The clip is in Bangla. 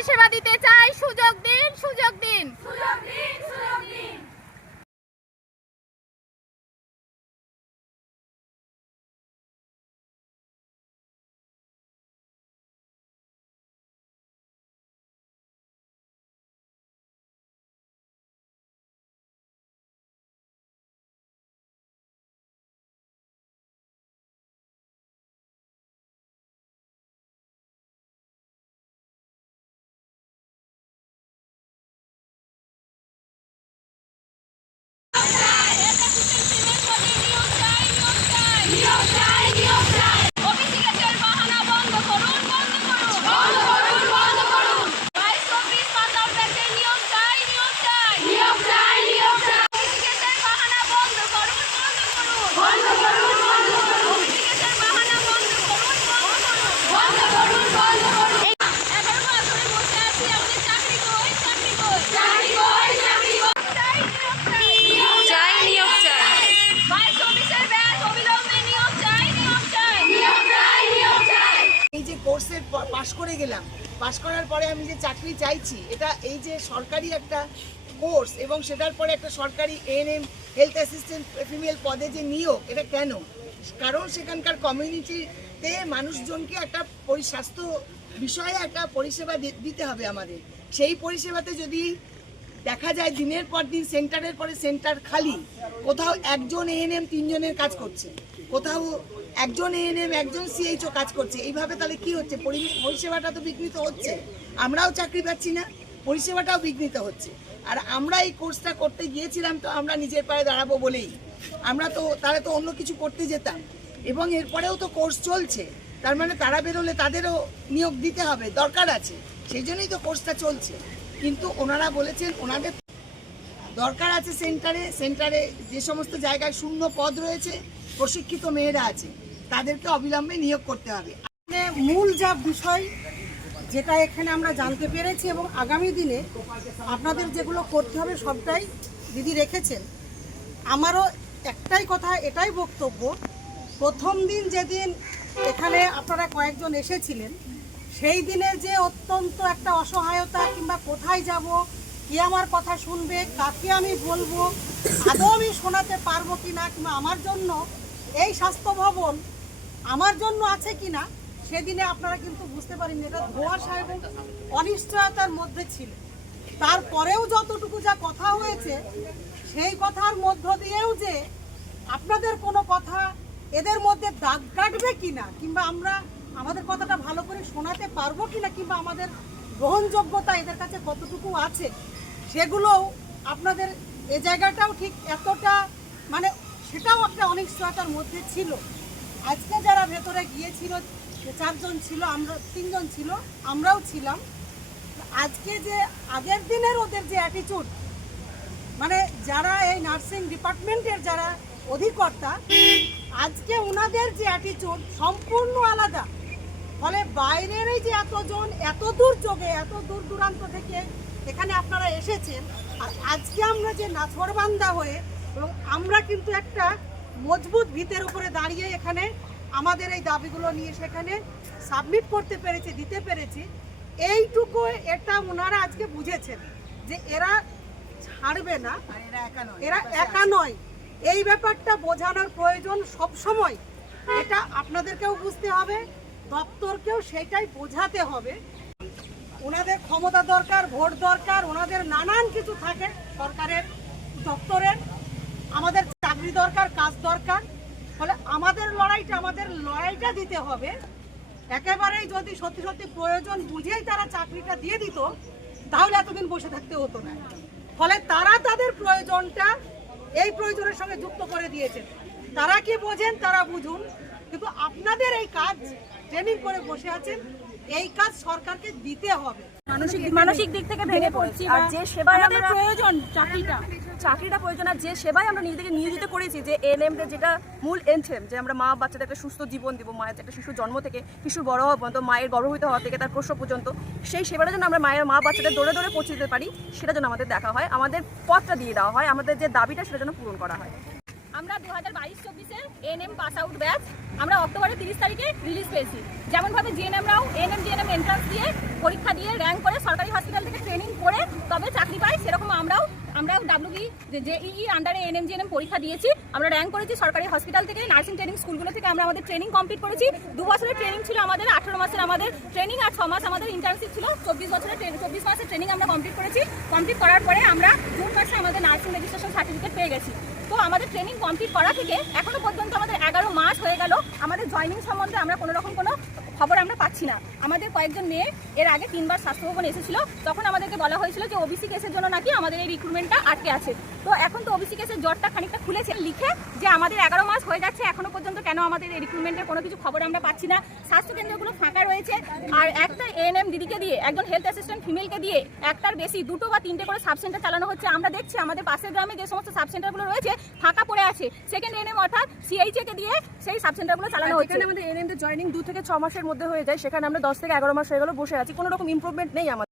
পরিষেবা দিতে চাই, সুযোগ দিন, সুযোগ দিন, সুযোগ দিন, সুযোগ দিন। কোর্সের পাশ করে গেলাম, পাশ করার পরে আমি যে চাকরি চাইছি, এটা এই যে সরকারি একটা কোর্স এবং সেটার পরে একটা সরকারি এএনএম হেলথ অ্যাসিস্ট্যান্ট ফিমেল পদে যে নিয়োগ, এটা কেন? কারণ সেখানকার কমিউনিটিতে মানুষজনকে একটা স্বাস্থ্য বিষয়ে একটা পরিষেবা দিতে হবে আমাদের। সেই পরিষেবাতে যদি দেখা যায় দিনের পর দিন সেন্টারের পরে সেন্টার খালি, কোথাও একজন এএনএম 3 জনের কাজ করছে, কোথাও একজন এএনএম একজন সিএইচও কাজ করছে, এইভাবে তাহলে কি হচ্ছে? পরিষেবাটা তো বিঘ্নিত হচ্ছে, আমরাও চাকরি পাচ্ছি না, পরিষেবাটাও বিঘ্নিত হচ্ছে। আর আমরা এই কোর্সটা করতে গিয়েছিলাম তো আমরা নিজের পায়ে দাঁড়াবো বলেই, আমরা তো তাহলে তো অন্য কিছু করতে যেতাম। এবং এরপরেও তো কোর্স চলছে, তার মানে তারা বেরোলে তাদেরও নিয়োগ দিতে হবে, দরকার আছে, সেই জন্যই তো কোর্সটা চলছে। কিন্তু ওনারা বলেছেন ওনাদের দরকার আছে সেন্টারে যে সমস্ত জায়গায় শূন্য পদ রয়েছে, প্রশিক্ষিত মেয়েরা আছে, তাদেরকে অবিলম্বে নিয়োগ করতে হবে। মূল যা বিষয় যেটা এখানে আমরা জানতে পেরেছি এবং আগামী দিনে আপনাদের যেগুলো করতে হবে সবটাই দিদি রেখেছেন। আমারও একটাই কথা, এটাই বক্তব্য, প্রথম দিন যেদিন এখানে আপনারা কয়েকজন এসেছিলেন, সেই দিনের যে অত্যন্ত একটা অসহায়তা, কিংবা কোথায় যাব, কে আমার কথা শুনবে, কাকে আমি বলবো, আদৌ আমি শোনাতে পারবো কিনা, কিংবা আমার জন্য এই স্বাস্থ্য ভবন আমার জন্য আছে কিনা, সেদিনে আপনারা কিন্তু বুঝতে পারেননি। এটা ধোঁয়াশা এবং অনিশ্চয়তার মধ্যে ছিল। তারপরেও যতটুকু যা কথা হয়েছে, সেই কথার মধ্য দিয়েও যে আপনাদের কোনো কথা এদের মধ্যে দাগ কাটবে কিনা, কিংবা আমরা আমাদের কথাটা ভালো করে শোনাতে পারবো কিনা, কিংবা আমাদের গ্রহণযোগ্যতা এদের কাছে কতটুকু আছে, সেগুলোও আপনাদের এ জায়গাটাও ঠিক এতটা, মানে সেটাও একটা অনিশ্চয়তার মধ্যে ছিল। আজকে যারা ভেতরে গিয়েছিল, 4 জন ছিল, আমরা 3 জন ছিল, আমরাও ছিলাম। আজকে যে আগের দিনের ওদের যে অ্যাটিটিউড, মানে যারা এই নার্সিং ডিপার্টমেন্টের যারা অধিকর্তা, আজকে ওনাদের যে অ্যাটিটিউড সম্পূর্ণ আলাদা। ফলে বাইরের এই যে এতজন এত দূর যোগে, এত দূর দূরান্ত থেকে এখানে আপনারা এসেছেন, আর আজকে আমরা যে নাছোড়বান্দা হয়ে এবং আমরা কিন্তু একটা মজবুত ভিতের উপরে দাঁড়িয়ে এখানে আমাদের এই দাবিগুলো নিয়ে সেখানে সাবমিট করতে পেরেছি, দিতে পেরেছি, এইটুকু এটা ওনারা আজকে বুঝেছেন যে এরা ছাড়বে না, এরা একা নয়। এই ব্যাপারটা বোঝানোর প্রয়োজন সব সময়, এটা আপনাদেরকেও বুঝতে হবে, দপ্তরকেও সেটাই বোঝাতে হবে। ওনাদের ক্ষমতা দরকার, ভোট দরকার, ওনাদের নানান কিছু থাকে সরকারের দপ্তরের, আমাদের চাকরি দরকার, কাজ দরকার। ফলে আমাদের লড়াইটা দিতে হবে। একেবারেই যদি সত্যি সত্যি প্রয়োজন বুঝেই তারা চাকরিটা দিয়ে দিত, তাহলে এতদিন বসে থাকতে হতো না। ফলে তারা তাদের প্রয়োজনটা এই প্রয়োজনের সঙ্গে যুক্ত করে দিয়েছেন। তারা কি বোঝেন তারা বুঝুন, কিন্তু আপনাদের এই কাজ ট্রেনিং করে বসে আছেন, এই কাজ সরকারকে দিতে হবে। মানসিক দিক থেকে ভেঙে পড়ছি। আর যে সেবায় আমাদের প্রয়োজন, চাকরিটা প্রয়োজন, আর যে সেবায় আমরা নিজেদেরকে নিয়োজিত করেছি, যে এএনএমদের যেটা মূল এনথেম, যে আমরা মা বাচ্চাদের একটা সুস্থ জীবন দিব, মায়ের একটা শিশু জন্ম থেকে শিশুর বড় হওয়া পর্যন্ত, মায়ের গর্ভবতী হওয়া থেকে তার প্রসব পর্যন্ত, সেই সেবাটা যেন আমরা মা বাচ্চাদের দৌড়ে দৌড়ে পৌঁছে দিতে পারি, সেটা যেন আমাদের দেখা হয়, আমাদের পথটা দিয়ে দেওয়া হয়, আমাদের যে দাবিটা সেটা যেন পূরণ করা হয়। আমরা 2022-24-এর এএনএম পাস আউট ব্যাচ আমরা অক্টোবরের 30 তারিখে রিলিজ পেয়েছি। যেমনভাবে জিএনএমরাও এএনএম জিএনএম এন্ট্রান্স দিয়ে পরীক্ষা দিয়ে র্যাঙ্ক করে সরকারি হসপিটাল থেকে ট্রেনিং করে তবে চাকরি পাই, সেরকম আমরাও ডাব্লিউবি জেইই আন্ডারে এএনএম জিএনএম পরীক্ষা দিয়েছি। আমরা র্যাঙ্ক করেছি সরকারি হসপিটাল থেকে, নার্সিং ট্রেনিং স্কুলগুলো থেকে আমরা আমাদের ট্রেনিং কমপ্লিট করেছি। 2 বছরের ট্রেনিং ছিল আমাদের, 18 মাসের আমাদের ট্রেনিং আর 6 মাস আমাদের ইন্টার্নশিপ ছিল। 24 মাসের ট্রেনিং আমরা কমপ্লিট করেছি। কমপ্লিট করার পরে আমরা জুন মাসে আমাদের নার্সিং রেজিস্ট্রেশন সার্টিফিকেট পেয়ে গেছি। তো আমাদের ট্রেনিং কমপ্লিট করা থেকে এখনো পর্যন্ত আমাদের 11 মাস হয়ে গেল। আমাদের জয়েনিং সম্বন্ধে আমরা কোনো রকম কোনো খবর আমরা পাচ্ছি না। আমাদের কয়েকজন মেয়ে এর আগে 3 বার স্বাস্থ্য ভবন এসেছিল, তখন আমাদেরকে বলা হয়েছিল যে ওবিসি কেসের জন্য নাকি আমাদের এই রিক্রুটমেন্টটা আটকে আছে। তো এখন তো ওবিসি কেসের জটটা খানিকটা খুলেছে লিখে যে আমাদের 11 মাস হয়ে যাচ্ছে, এখনো পর্যন্ত কেন আমাদের এই রিক্রুটমেন্টের কোনো কিছু খবর আমরা পাচ্ছি না। স্বাস্থ্য কেন্দ্রগুলো ফাঁকা রয়েছে, আর একটা এএনএম দিদিকে দিয়ে, একজন হেলথ অ্যাসিস্ট্যান্ট ফিমেলকে দিয়ে একটার বেশি 2 বা 3টে করে সাবসেন্টার চালানো হচ্ছে। আমরা দেখছি আমাদের পাশের গ্রামে যে সমস্ত সাবসেন্টারগুলো রয়েছে ফাঁকা পড়ে আছে। সেকেন্ড এএনএম অর্থাৎ সিএইচএ কে দিয়ে সেই সাবসেন্টারগুলো চালানো হচ্ছে। এখানে আমাদের এএনএম জয়েনিং 2 থেকে 6 মাসের মধ্যে হয়ে যায়, সেখানে আমরা 10 থেকে 11 মাস হয়ে গেল বসে আছি, কোনো রকম ইমপ্রুভমেন্ট নেই আমাদের।